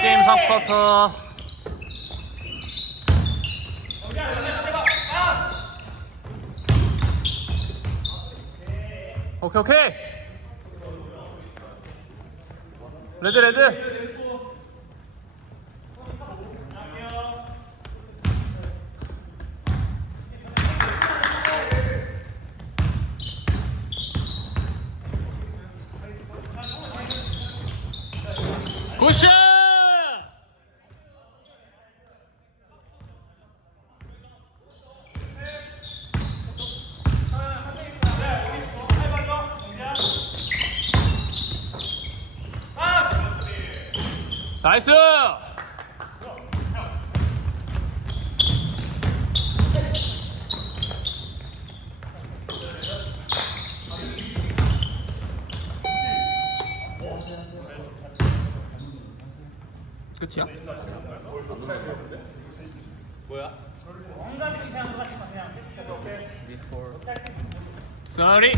게임 3쿼터. 오케이 오케이. 레드 레드. 굿샷! 나이스! 끝이야? Sorry.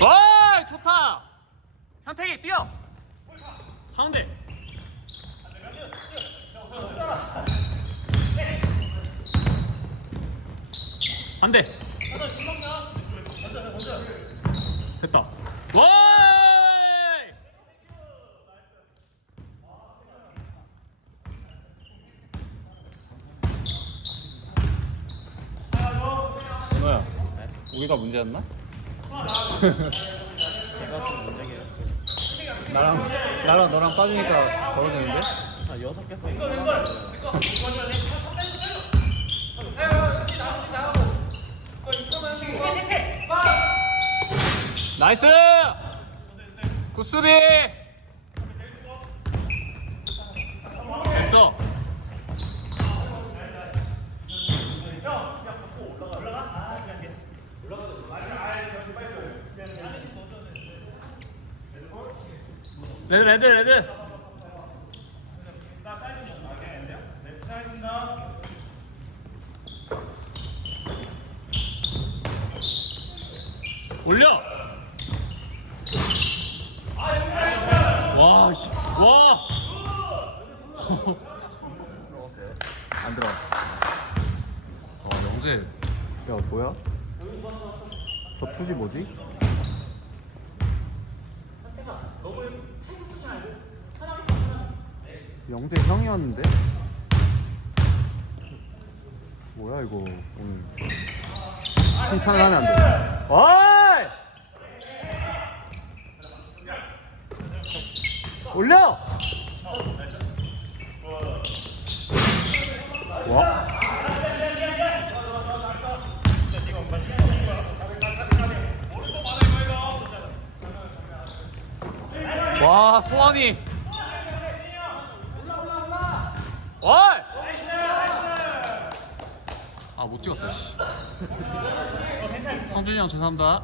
와 좋다. 현택이 뛰어. 가운데. 반대. 됐다. 와! 뭐야? 우리가 문제였나? 제가 좀 문제긴 했어. 나랑 나랑 너랑 빠지니까 벌어지는데? 아 여섯 개 썼어. 나이스! 굿수비! 됐어. 레드 레드 레드 올려 와, 씨. 와. 안 들어왔어. 어, 영재. 야 뭐야? 저 투지 뭐지? 영재 형이었는데? 뭐야 이거 오늘 칭찬을 하면 안 돼. 어이! 올려! 와. 와, 소환이. 어이! 아, 못 찍었어, 씨. 성준이 형 죄송합니다.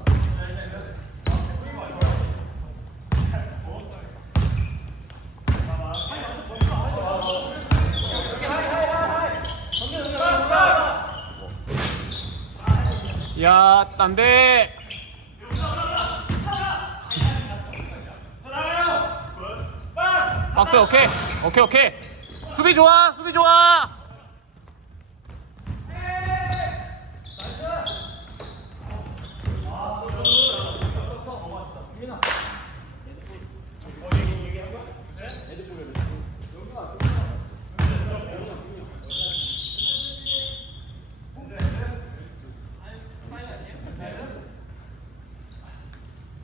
야, 안 돼. 박스 오케이. 오케이 오케이. 수비 좋아 수비 좋아.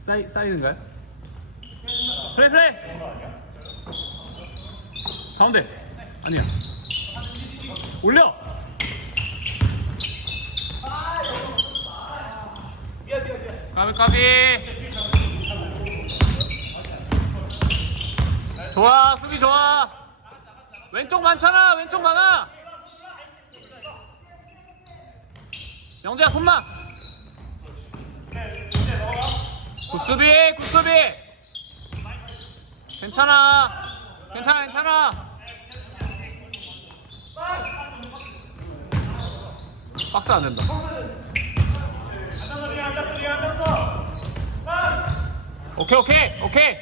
사이 사이드인가요? 플레이 플레이 가운데. 아니야. 올려. 까비 까비. 좋아 수비 좋아. 왼쪽 많잖아 왼쪽 많아. 영재야 손만. 굿수비 굿수비 괜찮아. 괜찮아 괜찮아. 박스 안 된다. 오케이 오케이 오케이.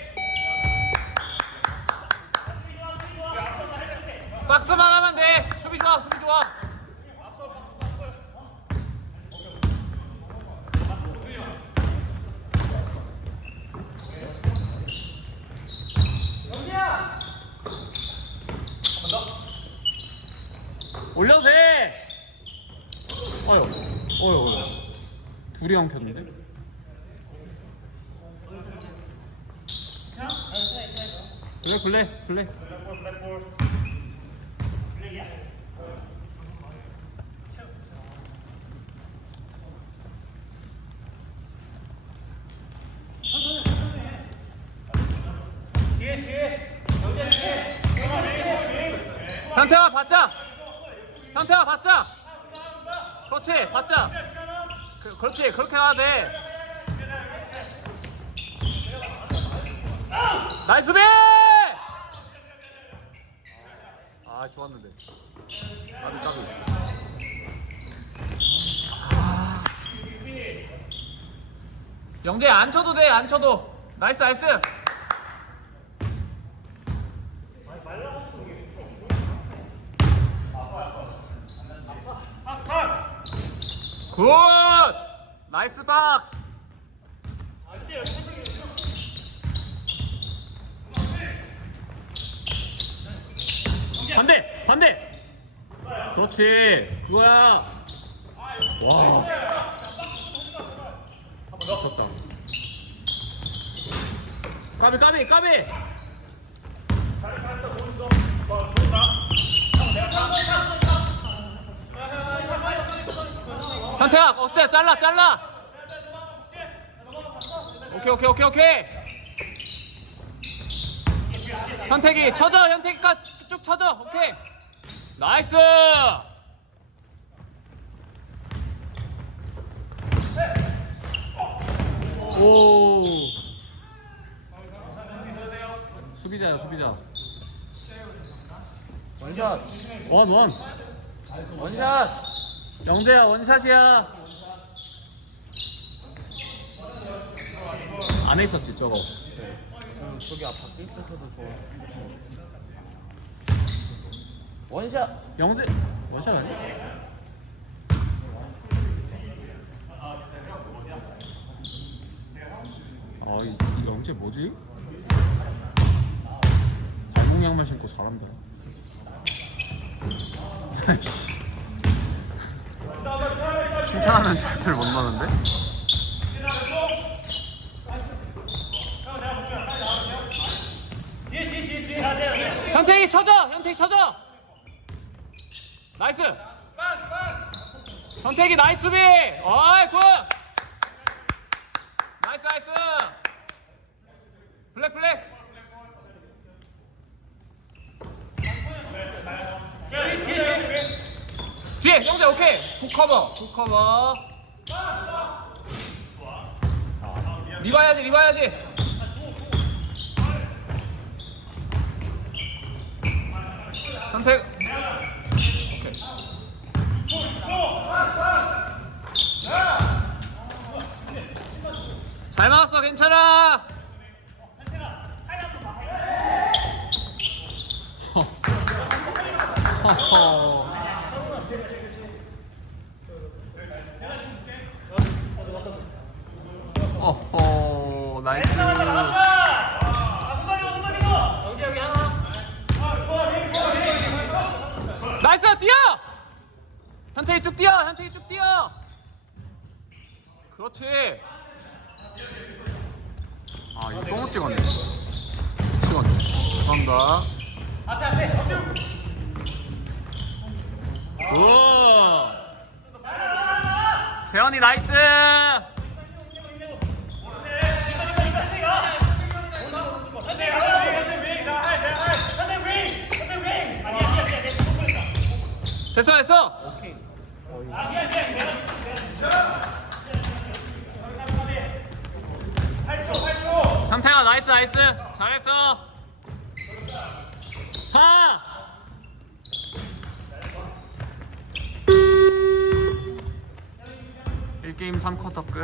박스만 하면 둘이 형 켰는데? 그래, 블레, 블레. 현태야 받자. 현태야 받자. 그렇지 받자. 그, 그렇지 그렇게 해야 돼. 나이스 수비! 아, 좋았는데. 까비, 까비. 영재 안 쳐도 돼안 쳐도. 나이스 나이스. 굿! 나이스 박스! 반대! 반대! 그렇지! 그거야! 와. 미쳤다. 까비, 까비, 까비! 현태야 어째 잘라 잘라 오케이 오케이 오케이 오케이 현택이 쳐줘 현택이가 쭉 쳐줘 오케이 나이스 오. 수비자야, 수비자. 원샷. 원, 원. 원샷. 영재야, 원샷이야. 안에 있었지, 저거. 음, 저기 앞 밖에 있어서도 좋아. 원샷. 영재, 원샷 아니야? 아, 이, 이 영재 뭐지? 발목 양말 신고 잘한다. 칭찬하면 잘들 못 나는데 현택이 쳐줘! 현택이 쳐줘! 나이스! 현택이 나이스 수비! 어이 굿! 나이스 나이스! 블랙 블랙 뒤에 영재 오케이! 굿 커버 굿 커버. 리바야지 리바야지 오케이 잘 맞았어 괜찮아. 어허 나이스 뛰어 현태기 쭉 뛰어 현태기 쭉 뛰어 그렇지. 아 이거 똥을 찍었네. 찍었네. 죄송합니다. 우와. 재현이 나이스! 됐어 됐어! 오케이. 상 나이스 나이스. 잘했어. 4 1게임 3쿼터 끝.